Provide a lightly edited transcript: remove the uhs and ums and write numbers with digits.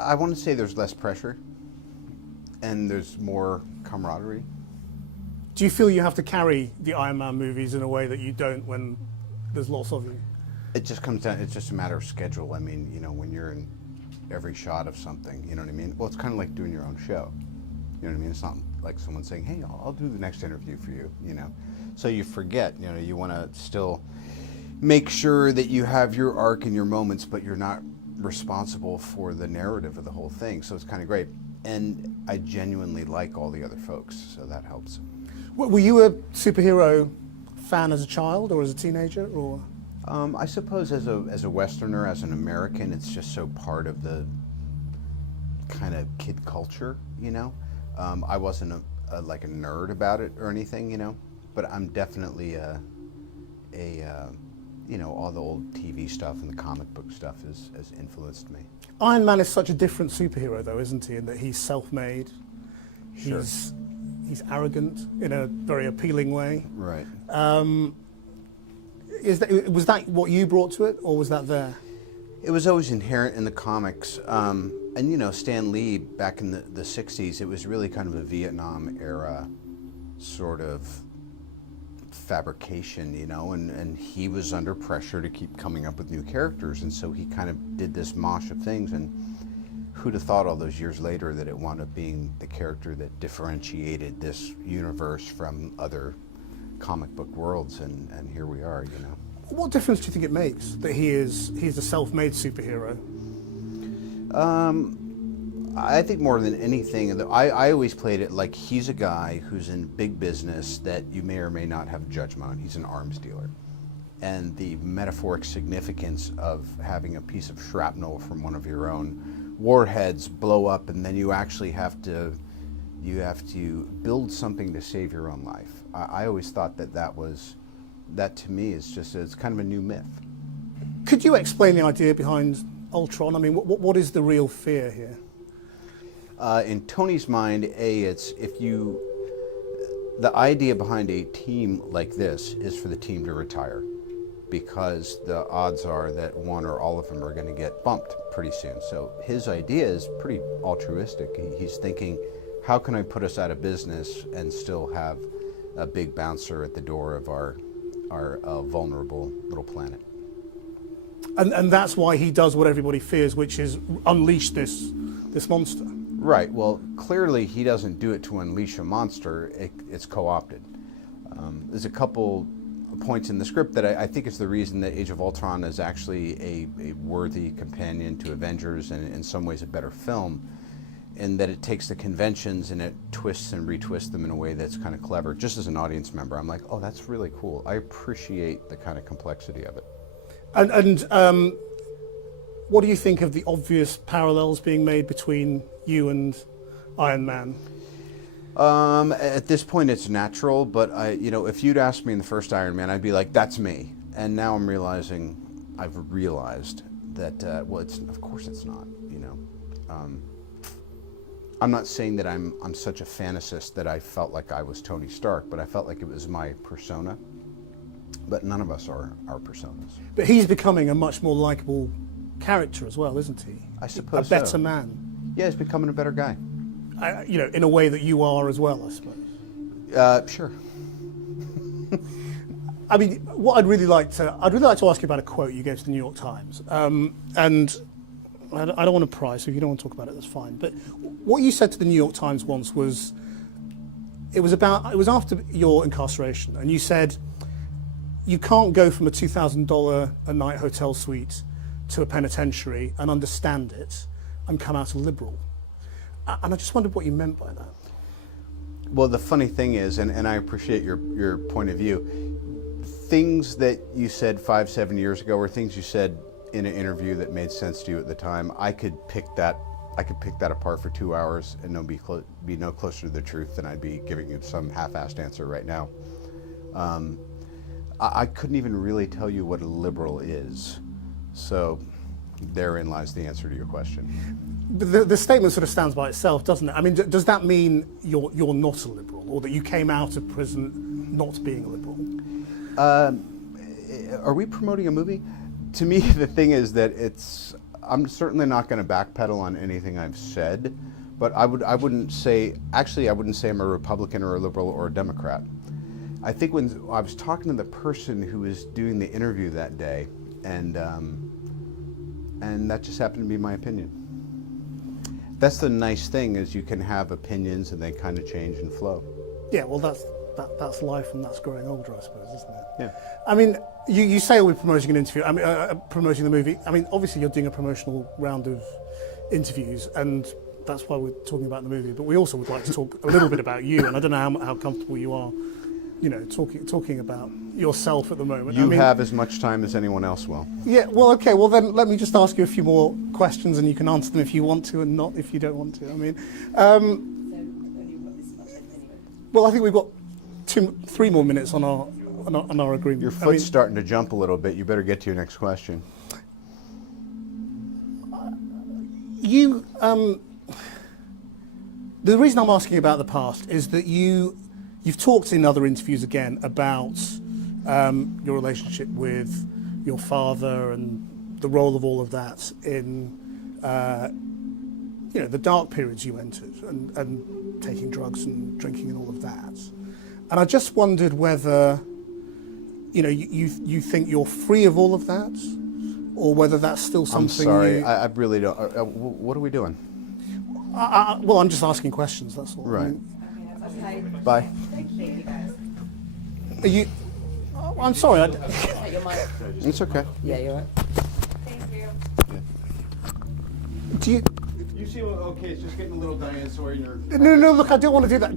I want to say there's less pressure, and there's more camaraderie. Do you feel you have to carry the Iron Man movies in a way that you don't when there's lots of you? It just comes down, it's just a matter of schedule. I mean, you know, when you're in every shot of something, you know what I mean? Well, it's kind of like doing your own show. You know what I mean? It's not like someone saying, hey, I'll do the next interview for you, you know? So you forget, you know, you want to still make sure that you have your arc and your moments, but you're not responsible for the narrative of the whole thing. So it's kind of great. And I genuinely like all the other folks, so that helps. Were you a superhero fan as a child or as a teenager, or? I suppose as a Westerner, as an American, it's just so part of the kind of kid culture, you know? I wasn't like a nerd about it or anything, you know? But I'm definitely you know, all the old TV stuff and the comic book stuff has influenced me. Iron Man is such a different superhero, though, isn't he? In that he's self-made, Sure. he's arrogant in a very appealing way. Right. Was that what you brought to it, or was that there? It was always inherent in the comics. And, you know, Stan Lee, back in the 60s, it was really kind of a Vietnam era sort of fabrication, you know, and he was under pressure to keep coming up with new characters, and so he kind of did this mosh of things, and who'd have thought all those years later that it wound up being the character that differentiated this universe from other comic book worlds, and here we are, you know. What difference do you think it makes that he's a self-made superhero? I think more than anything, I always played it like he's a guy who's in big business that you may or may not have judgment on. He's an arms dealer. And the metaphoric significance of having a piece of shrapnel from one of your own warheads blow up, and then you actually have to build something to save your own life. I always thought that to me is just, it's kind of a new myth. Could you explain the idea behind Ultron? I mean, what is the real fear here? In Tony's mind, the idea behind a team like this is for the team to retire, because the odds are that one or all of them are going to get bumped pretty soon. So his idea is pretty altruistic. He's thinking, how can I put us out of business and still have a big bouncer at the door of our vulnerable little planet? And that's why he does what everybody fears, which is unleash this monster. Right. Well, clearly he doesn't do it to unleash a monster. It's co-opted. There's a couple points in the script that I think is the reason that Age of Ultron is actually a worthy companion to Avengers, and in some ways a better film, in that it takes the conventions and it twists and retwists them in a way that's kind of clever. Just as an audience member, I'm like, oh, that's really cool. I appreciate the kind of complexity of it. And what do you think of the obvious parallels being made between you and Iron Man? At this point, it's natural, but if you'd asked me in the first Iron Man, I'd be like, "That's me." And now I've realized that of course it's not. You know, I'm not saying that I'm such a fantasist that I felt like I was Tony Stark, but I felt like it was my persona. But none of us are our personas. But he's becoming a much more likable character as well, isn't he? I suppose a better so. Man. Yeah, he's becoming a better guy. In a way that you are as well, I suppose. Sure. I mean, what I'd really like to ask you about a quote you gave to the New York Times, and I don't want to pry, so if you don't want to talk about it, that's fine. But what you said to the New York Times once was, it was after your incarceration, and you said, you can't go from a $2,000 a night hotel suite to a penitentiary and understand it and come out a liberal. And I just wondered what you meant by that. Well, the funny thing is, and I appreciate your point of view, things that you said 5-7 years ago, or things you said in an interview that made sense to you at the time, I could pick that apart for 2 hours and be no closer to the truth than I'd be giving you some half-assed answer right now. I couldn't even really tell you what a liberal is. So therein lies the answer to your question. The statement sort of stands by itself, doesn't it? I mean, does that mean you're not a liberal, or that you came out of prison not being a liberal? Are we promoting a movie? To me, the thing is that I'm certainly not going to backpedal on anything I've said, but I wouldn't say I'm a Republican or a liberal or a Democrat. I think when I was talking to the person who was doing the interview that day, and that just happened to be my opinion. That's the nice thing, is you can have opinions and they kind of change and flow. Yeah, well, that's life and that's growing older, I suppose, isn't it? Yeah. I mean, you say we're promoting an interview. I mean, promoting the movie. I mean, obviously you're doing a promotional round of interviews, and that's why we're talking about the movie. But we also would like to talk a little bit about you, and I don't know how comfortable you are, talking about yourself at the moment. You have as much time as anyone else will. Yeah, well, okay, well then let me just ask you a few more questions and you can answer them if you want to and not if you don't want to. I mean, well, I think we've got 3 more minutes on our agreement. Your foot's starting to jump a little bit. You better get to your next question. The reason I'm asking about the past is that you've talked in other interviews again about your relationship with your father and the role of all of that in the dark periods you entered and taking drugs and drinking and all of that. And I just wondered whether you think you're free of all of that, or whether that's still something. I'm sorry, I really don't. What are we doing? Well, I'm just asking questions. That's all. Right. Okay. Bye. Thank you, guys. Are you? Oh, I'm sorry. Your mic. It's okay. Yeah, you're right. Thank you. Do you? You seem okay. It's just getting a little dinosaur in your. No. Look, I don't want to do that.